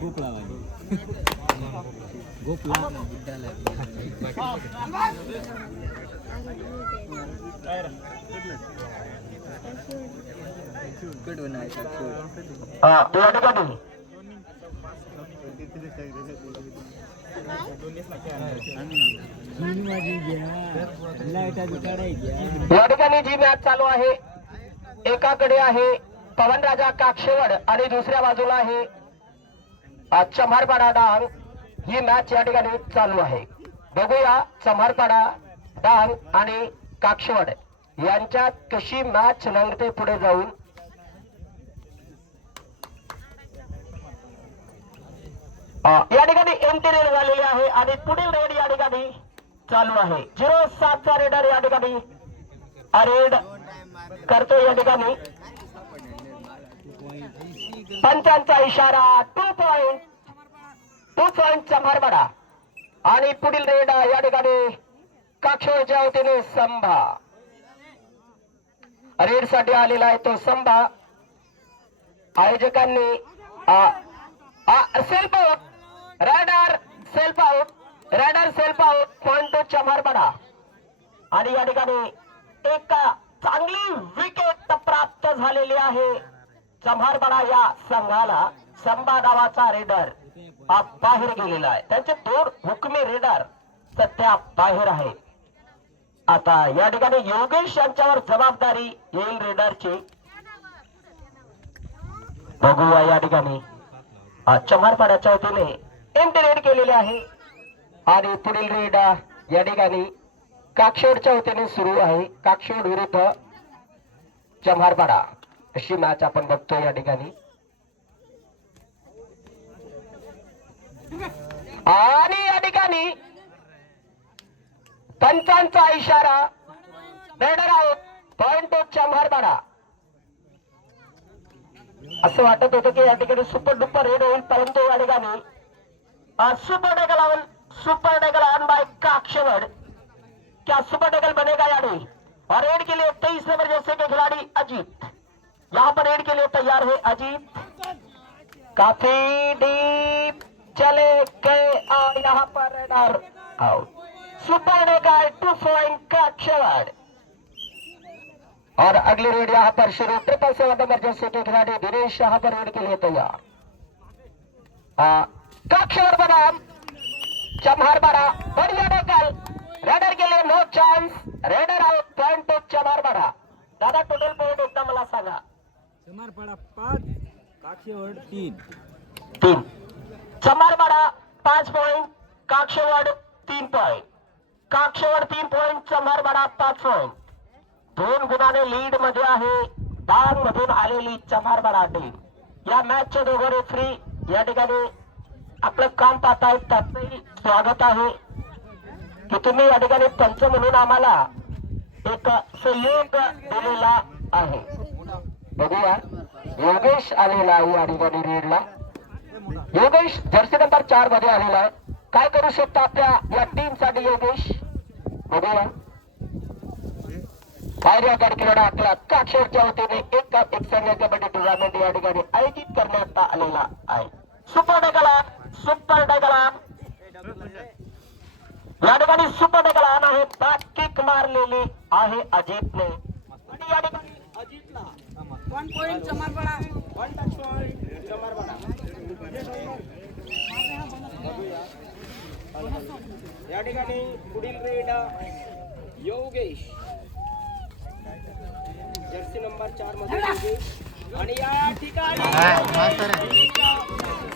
गोपला गोपला या ठिकाणी जी मॅच चालू आहे एकाकडे आहे पवनराजा काक्षेवड आणि दुसऱ्या बाजूला आहे चम्हारपाडा डांग. ही मॅच या ठिकाणी चालू आहे. बघूया चम्हारपाडा डांग आणि काक्षेवड यांच्यात कशी मॅच रंगते पुढे जाऊन. या ठिकाणी एंट्री रेड झालेली आहे आणि पुढील रेड या ठिकाणी चालू आहे. 07चा रेडर या ठिकाणी रेड करतो. या ठिकाणी पंचांचा इशारा 2 पॉइंट चम्हारपाडा आणि पुढील रेड या ठिकाणी काक्षेवडच्या वतीने संभा. रेड साठी आलेला आहे तो संभा. आयोजकांनी self out raider self out point to Chamharpada आणि या ठिकाणी एक चांगली विकेट प्राप्त झालेली आहे चम्हारपाडा या संघाला. संभा नावाचा रेडर बाहेर गेलेला आहे. त्यांचे 2 हुकमी रेडर सध्या बाहेर आहेत. आता या ठिकाणी योगेश यांच्यावर जबाबदारी येईल रेडरची. बघूया या ठिकाणी चम्हारपाड्याच्या वतीने एंट्री रेड केलेले आहे आणि पुढील रेड या ठिकाणी काक्षेवडच्या वतीने सुरू आहे. काक्षेवड विरुद्ध चम्हारपाडा अशी मॅच आपण बघतो या ठिकाणी. आणि या ठिकाणी पंचांचा इशारा रेडर आउट पॉइंट टू चम्हारपाडा. असं वाटत होतं की या ठिकाणी सुपर डुपर रेड होईल परंतु या ठिकाणी सुपर डेगल ऑन बाय काक्षेवड. क्या सुपर डेगल बनेगा या नहीं? और रेड के लिए 23 नंबर जैसे के खिलाड़ी अजीत यहाँ पर रेड के लिए तैयार है. अजीत काफी डीप चले गए और यहाँ पर रेडर आउट. सुपर डेगल 2 पॉइंट काक्षेवड और अगली रेड यहाँ पर शुरू. 777 नंबर जैसे के खिलाड़ी दिनेश यहाँ पर रेड के लिए तैयार. काक्षेवड बनाम चम्हारपाडा. बढ़िया डेगल रेडर के लिए no chance. Raider out point to Chamharpada. दादा टोटल पॉइंट एकदा मला सांगा. Chamharpada 5 Kakshevad 3. Chamharpada 5 point Kakshevad 3 point. Kakshevad 3 point Chamharpada 5 point. 2 गुणाने लीड मध्ये आहे डांग मधून आलेली चम्हारपाडा टीम. या मॅच चे दोघे रेफरी या ठिकाणी आपलं काम पाहतायत. त्याचंही स्वागत आहे की तुम्ही या ठिकाणी पंच म्हणून आम्हाला एक सहयोग दिलेला आहे. बघूया योगेश आलेला आहे या ठिकाणी रेडला. योगेश जर्सी नंबर 4 मध्ये आलेला आहे. काय करू शकता आपल्या या टीम साठी योगेश? बघूया बाहेर क्रीडा आपल्या काक्षेवडच्या वतीने एक संघ कबड्डी टुर्नामेंट या ठिकाणी आयोजित करण्यात आलेला आहे. सुपर डेगला या ठिकाणी सुपर डेगला आहे. बॅक किक मारलेली आहे अजितने आणि या ठिकाणी अजितला 1 पॉइंट चम्हारपाडा 1 टच पॉइंट चम्हारपाडा. या ठिकाणी पुढील रेड योगेश जर्सी नंबर 4 मध्ये योगेश आणि या ठिकाणी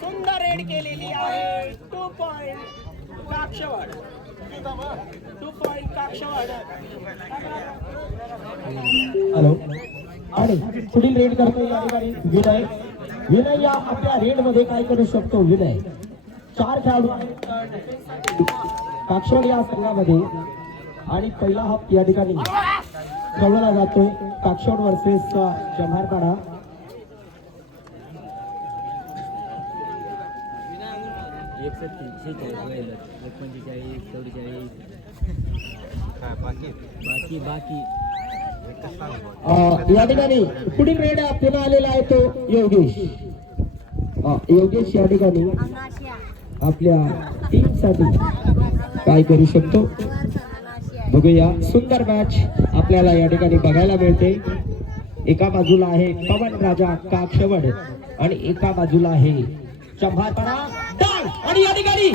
सुंदर रेड केलेली आहे. 2 पॉइंट काक्षेवड 2 पॉइंट काक्षेवड. हॅलो आणि पुढील रेड करतो या ठिकाणी विनय. विनय या आपल्या रेड मध्ये काय करू शकतो? विनय 4 खेळाडू काक्षवाड या संघामध्ये आणि पहिला हाफ या ठिकाणी खेळवला जातोय काक्षवाड वर्सेस जम्हारपाडा. या ठिकाणी पुढील रेड पुन्हा आलेला आहे तो योगेश. योगेश या ठिकाणी आपल्या टीम साठी काय करू शकतो बघूया. सुंदर मॅच आपल्याला या ठिकाणी बघायला मिळते. एका बाजूला आहे पवन राजा काक्षवड आणि एका बाजूला आहे चंभारपाडा डाळ. आणि या ठिकाणी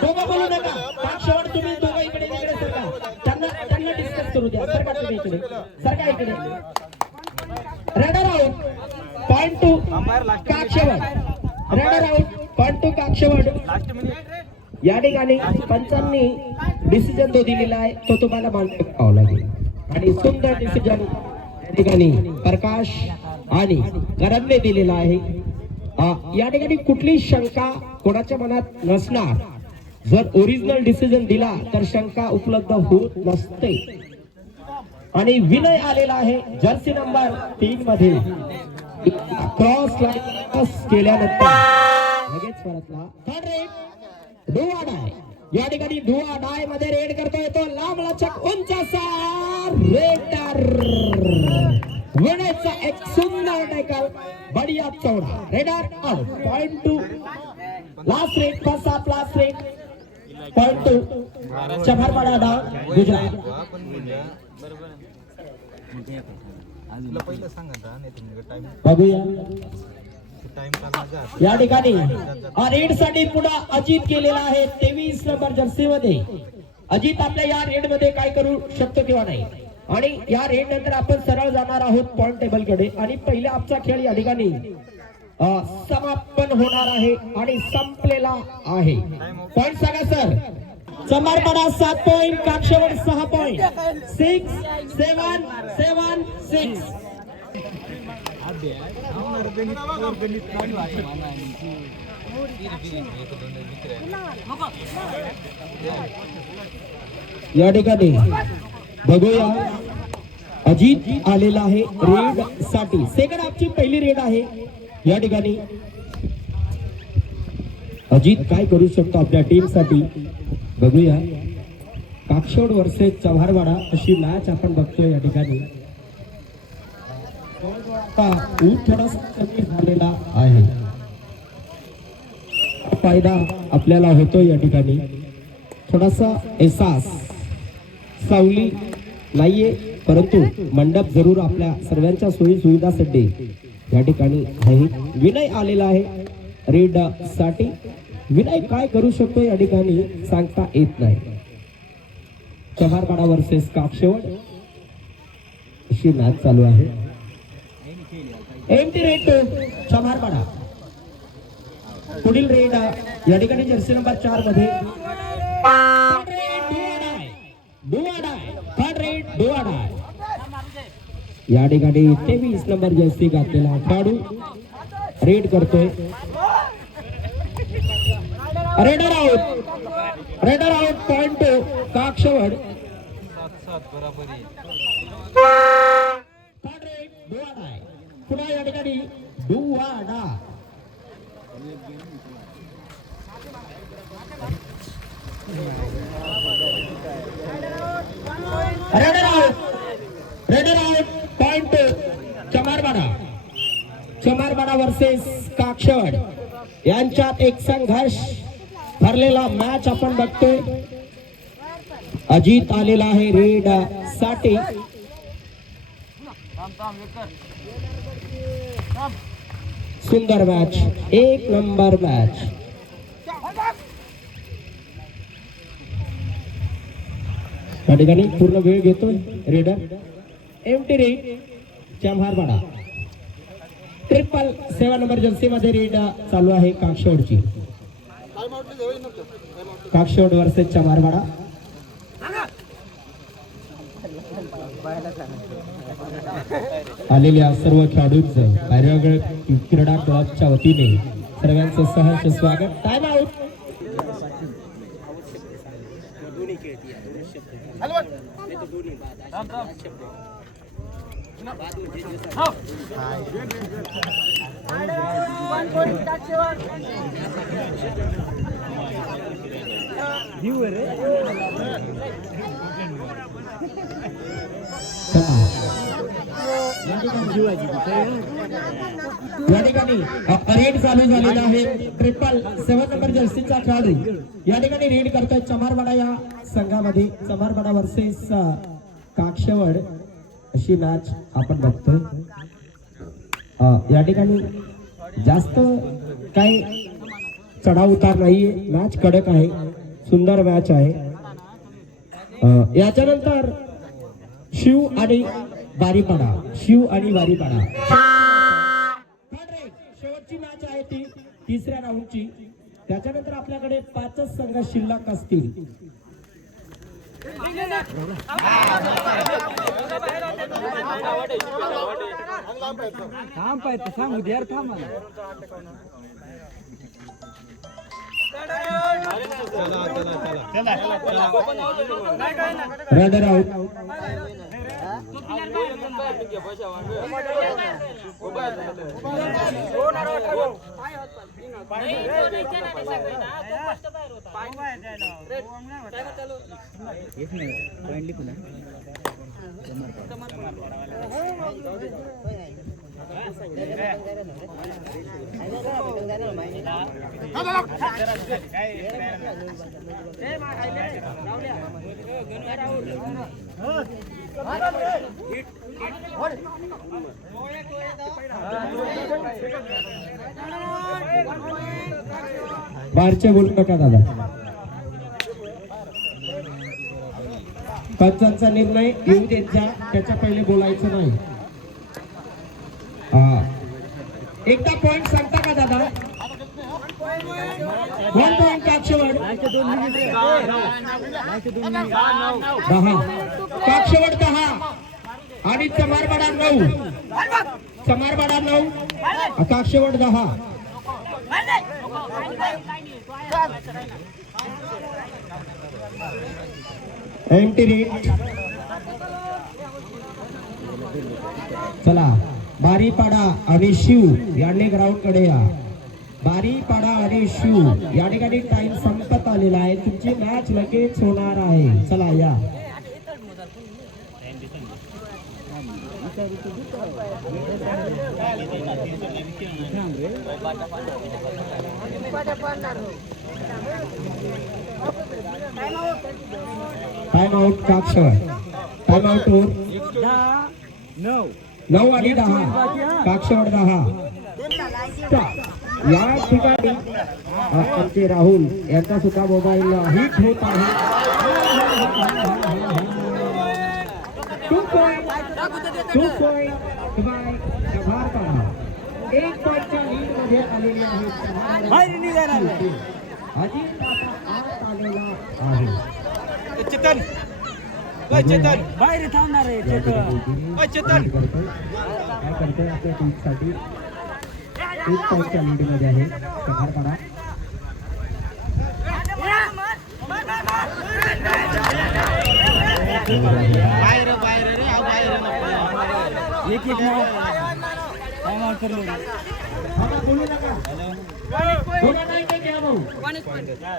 दोघं बोलू नका. काक्षवड तुम्ही दोघं इकडे इकडे सरका. त्यांना डिस्कस करू द्या. सरका तुम्ही इकडे सरका इकडे. Raider out point to Kakshavad. Raider out point to Kakshavad. या ठिकाणी पंचांनी डिसिजन जो दिलेला आहे तो तुम्हाला मान्य करावा लागेल. आणि सुंदर डिसिजन या ठिकाणी प्रकाश आणि करणने दिलेला आहे. या ठिकाणी कुठली शंका कोणाच्या मनात नसणार. जर ओरिजिनल डिसिजन दिला तर शंका उपलब्ध होत नसते. आणि विनय आलेला आहे जर्सी नंबर 3 मध्ये. क्रॉस लाईन केल्यानंतर लगेच परतला. थर्ड रेड दुआ डाय. या ठिकाणी दुआ डाय मध्ये रेड करतोय तो लांब लचक उंच असा रेडर. विनयचा एक सुंदर टॅकल बढिया चौडा. Raider out point to last raid first half last raid point to Chambharpada डाव गुजरात. बघूया या ठिकाणी रेड साठी पुन्हा अजित केलेला आहे 23 नंबर जर्सी मध्ये. अजित आपल्या या रेड मध्ये काय करू शकतो किंवा नाही. आणि या रेड नंतर आपण सरळ जाणार आहोत पॉइंट टेबल कडे. आणि पहिल्या आपचा खेळ या ठिकाणी समापन होणार आहे आणि संपलेला आहे. पॉइंट सांगा sir. Chambharpada 7 point Kakshavad 6 point 6 7 7 6. या ठिकाणी बघूया अजित आलेला आहे रेड साठी. सेकंड हाफची पहिली रेड आहे. या ठिकाणी अजित काय करू शकतो आपल्या टीम साठी बघूया. काक्षवड वर्सेस चव्हारवाडा अशी मॅच आपण बघतोय या ठिकाणी. ऊन थोडासा कमी झालेला आहे. फायदा आपल्याला होतो या ठिकाणी. थोडासा एहसास सावली नाहीये परंतु मंडप जरूर आपल्या सर्वांच्या सोयी सुविधासाठी या ठिकाणी आहे. विनय आलेला आहे रेड साठी. विनय काय करू शकतो या ठिकाणी सांगता येत नाही. चव्हारपाडा वर्सेस काक्षवड अशी मॅच चालू आहे. Empty raid to Chavharpada. पुढील रेड या ठिकाणी जर्सी नंबर 4 मध्ये थर्ड रेड डुआडाय. या ठिकाणी 23 नंबर जर्सी घातलेला खेळाडू रेड करतोय. Raider out point to Kakshavad. Third raid डुआडाय. पुन्हा या ठिकाणी डुआडा. Raider out point to Chamarbada versus Kakshavad यांच्यात एक संघर्ष भरलेला मॅच आपण बघतोय. अजित आलेला आहे रेड साठी. सुंदर मॅच, एक नंबर मॅच. या ठिकाणी पूर्ण वेळ घेतोय raider. Empty raid Chambharpada 777 number jersey मध्ये रेड चालू आहे काक्षवडची. काक्षवड वर्सेस चंभारपाडा. आलेल्या सर्व खेळाडूंचं आर्यगड क्रीडा क्लबच्या वतीने सर्वांचं सहर्ष स्वागत. Time out. या ठिकाणी रेड चालू झालेला आहे. 777 नंबर जर्सीचा खेळाडू या ठिकाणी रेड करतोय चमारवाडा या संघामध्ये. चमारवाडा वर्सेस काक्षवड अशी मॅच आपण बघतोय. या ठिकाणी जास्त काही चढाव उतार नाहीये. मॅच कडक आहे. सुंदर मॅच आहे. याच्यानंतर शिव आणि बारीपाडा. शिव आणि बारीपाडा शेवटची मॅच आहे ती तिसऱ्या राऊंडची. त्याच्यानंतर आपल्याकडे 5 संघ शिल्लक असतील. थांब पाहिजे सांगू द्या थांब मला. Runner out. बाहेरचे बोलू नका दादा. पंचांचा निर्णय येऊ द्यायचा. त्याच्या पहिले बोलायचं नाही. एकदा पॉइंट सांगता का दादा? 1 पॉइंट काक्षवड. 10 काक्षवड 10 आणि चमारपाडा 9. चमारपाडा 9 काक्षवड 10. Anti rate. चला बारीपाडा आणि शिव यांनी ग्राउंड कडे या. बारीपाडा आणि शिव या ठिकाणी टाइम संपत आलेला आहे. तुमची मॅच लगेच होणार आहे. चला या. Time out Kakshavad. Time out 9 आणि 10 काक्षवड 10. या ठिकाणी आमचे राहुल यांचा सुद्धा मोबाईल हिट होत आहे. 2 पॉइंट बाय चमारपाडा. 1 पॉइंटच्या लीड मध्ये आलेले आहेत. अजित आत आलेला आहे. चेतन बाहेर थांबणार आहे. चेतन काय करतोय आपल्या टीमसाठी. 1 पॉइंटच्या लीड मध्ये आहे चमारपाडा. एक बोलू नका. दोघांना एक घ्या भाऊ.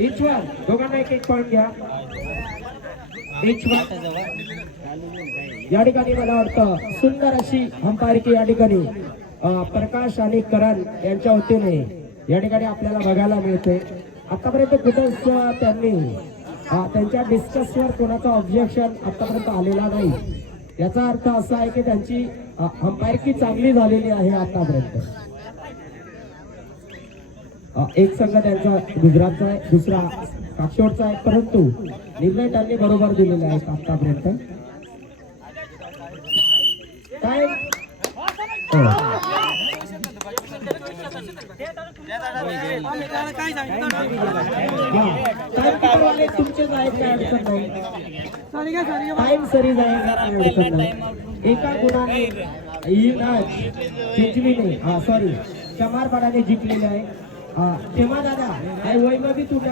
Each one. दोघांना एक पॉइंट घ्या. Each one. या ठिकाणी मला वाटतं सुंदर अशी अंपायरकी या ठिकाणी प्रकाश आणि करण यांच्या वतीने या ठिकाणी आपल्याला बघायला मिळते. आतापर्यंत कुठेच त्यांनी त्यांच्या डिस्कसवर कोणाचा ऑब्जेक्शन आतापर्यंत आलेला नाही. याचा अर्थ असा आहे की त्यांची अंपायरकी चांगली झालेली आहे आतापर्यंत. एक संघ त्यांचा गुजरातचा आहे, दुसरा काक्षवडचा आहे, परंतु निर्णय त्यांनी बरोबर दिलेले आहेत आतापर्यंत. काय तुमचेच आहेत, काय अडचण नाही. टाइम सरी जाईल, काय अडचण नाही. एका गुणाने ही मॅच जिंकली नाही, सॉरी चमारपाडाने जिंकलेली आहे. तेव्हा दादा वैभवी तुम्ही